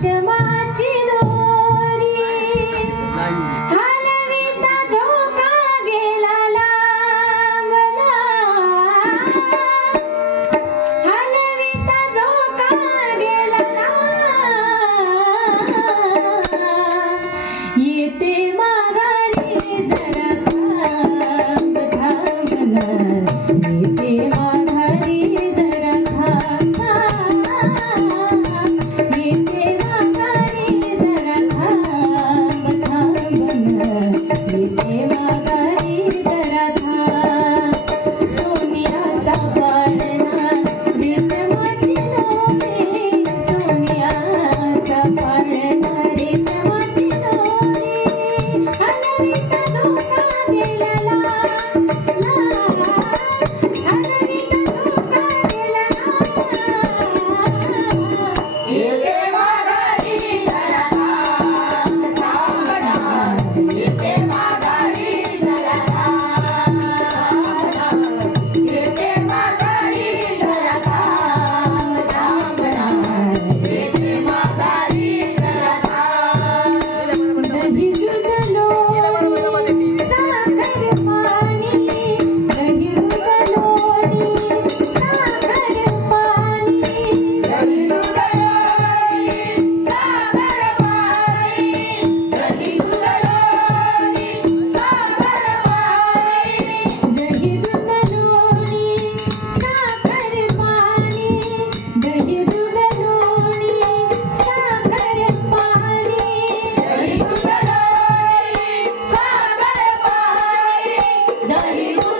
chamar. Thank you. Hallelujah.